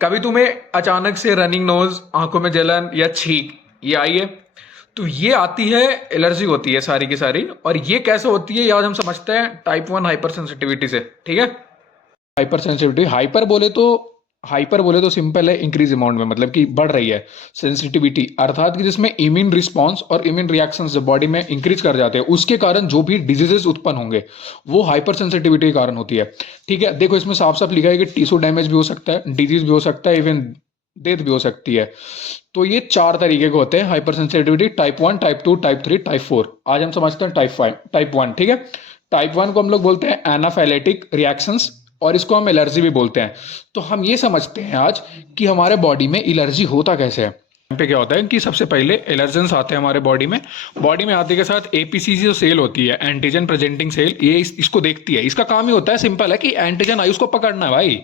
कभी तुम्हें अचानक से रनिंग नोज, आंखों में जलन या छींक ये आई है? तो ये आती है, एलर्जी होती है सारी की सारी। और ये कैसे होती है, ये आज हम समझते हैं टाइप 1 हाइपर सेंसिटिविटी से। ठीक है। हाइपर सेंसिटिविटी, हाइपर बोले तो सिंपल है, इंक्रीज अमाउंट में, मतलब कि बढ़ रही है। सेंसिटिविटी अर्थात कि जिसमें इम्यून रिस्पॉन्स और इम्यून रिएक्शंस जो बॉडी में इंक्रीज कर जाते हैं, उसके कारण जो भी डिजीजेस उत्पन्न होंगे वो हाइपर सेंसिटिविटी के कारण होती है। ठीक है, देखो इसमें साफ साफ लिखा है कि टिश्यू डैमेज भी हो सकता है, डिजीज भी हो सकता है, इवन डेथ भी हो सकती है। तो ये चार तरीके के होते हैं hyper sensitivity: type 1, type 2, type 3, type 4। आज हम समझते हैं टाइप 1। ठीक है। टाइप 1 को हम लोग बोलते हैं एनाफाइलेटिक रिएक्शंस, और इसको हम एलर्जी भी बोलते हैं। तो हम ये समझते हैं आज कि हमारे बॉडी में एलर्जी होता कैसे है। पे क्या होता है कि सबसे पहले एलर्जेंस आते हैं हमारे बॉडी में आते के साथ एपीसी जो सेल होती है, एंटीजन प्रेजेंटिंग सेल, ये इसको देखती है। इसका काम ही होता है, सिंपल है, कि एंटीजन आई उसको पकड़ना है भाई।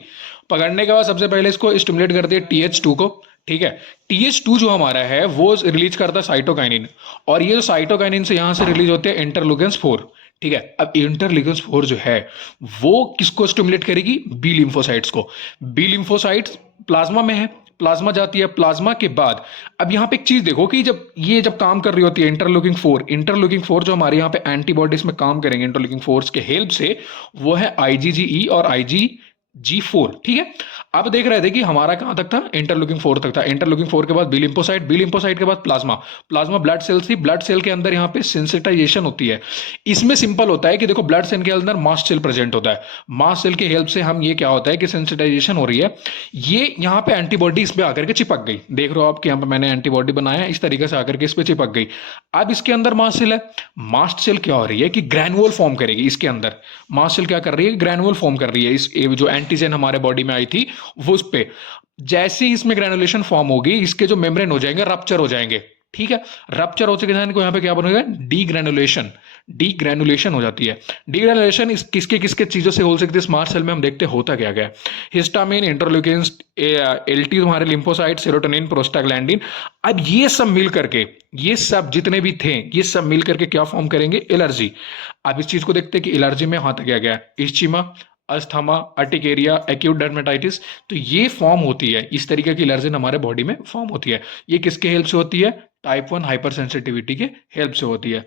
पकड़ने के बाद सबसे पहले इसको स्टिमुलेट करती है TH2 को। ठीक है। TH2 जो हमारा है वो रिलीज करता है साइटोकाइनिन, और ये जो साइटोकाइनिन से यहां से रिलीज होते हैं इंटरल्यूकिन 4। ठीक है। अब इंटरल्यूकिन 4 जो है वो किसको स्टिमुलेट करेगी? बी लिम्फोसाइट्स को। बी लिम्फोसाइट्स प्लाज्मा में है, प्लाज्मा जाती है, प्लाज्मा के बाद अब यहां पे एक चीज देखो कि जब काम कर रही होती है इंटरल्यूकिन 4 जो हमारे यहाँ पे एंटीबॉडीज में काम करेंगे इंटरल्यूकिन 4 के हेल्प से, वो है IgGE और IgG4। ठीक है। अब देख रहे थे कि हमारा कहां तक था? इंटरल्यूकिन 4 तक था। इंटरल्यूकिन 4 के बाद बी लिम्फोसाइट, बी लिम्फोसाइट के बाद प्लाज्मा, प्लाज्मा ब्लड सेल थी, ब्लड सेल के अंदर यहाँ पे सेंसिटाइजेशन होती है। इसमें सिंपल होता है कि देखो ब्लड सेल के अंदर मास्ट सेल प्रेजेंट होता है, मास्ट सेल की हेल्प से हम ये क्या होता है कि सेंसिटाइजेशन हो रही है, ये यहाँ पे एंटीबॉडी इस पे आकर के चिपक गई। देख रहे हो आप कि यहाँ पे मैंने एंटीबॉडी बनाया इस तरीके से आकर के इस पे चिपक गई। अब इसके अंदर मास्ट सेल है, मास्ट सेल क्या हो रही है कि ग्रैनुअल फॉर्म करेगी इसके अंदर। मास्ट सेल क्या कर रही है? ग्रैनुअल फॉर्म कर रही है। इस जो एंटीजन हमारे बॉडी में आई थी वो उस पे, जैसे ही इसमें ग्रेनुलेशन फॉर्म होगी, इसके जो मेम्ब्रेन हो जाएंगे रप्चर हो जाएंगे। ठीक है। रप्चर हो चुके को यहाँ पे क्या बनेगा? डी ग्रेनुलेशन हो जाती है। डी ग्रेनुलेशन किसके किसके चीजों से हो सकती है? स्मार्ट सेल में हम देखते होता क्या गया, हिस्टामिन, इंटरल्यूकिन, LT तुम्हारे लिम्फोसाइट, सेरोटोनिन, प्रोस्टाग्लैंडिन। अब ये सब मिल करके, ये सब जितने भी थे, ये सब मिल करके क्या फॉर्म करेंगे? एलर्जी। अब इस चीज को देखते हैं कि एलर्जी में हाथ क्या गया, इस्चीमा, अस्थमा, अर्टिकेरिया, एक्यूट डर्मेटाइटिस। तो ये फॉर्म होती है, इस तरीके की एलर्जी हमारे बॉडी में फॉर्म होती है। ये किसके हेल्प से होती है? टाइप 1 हाइपर सेंसिटिविटी के हेल्प से होती है।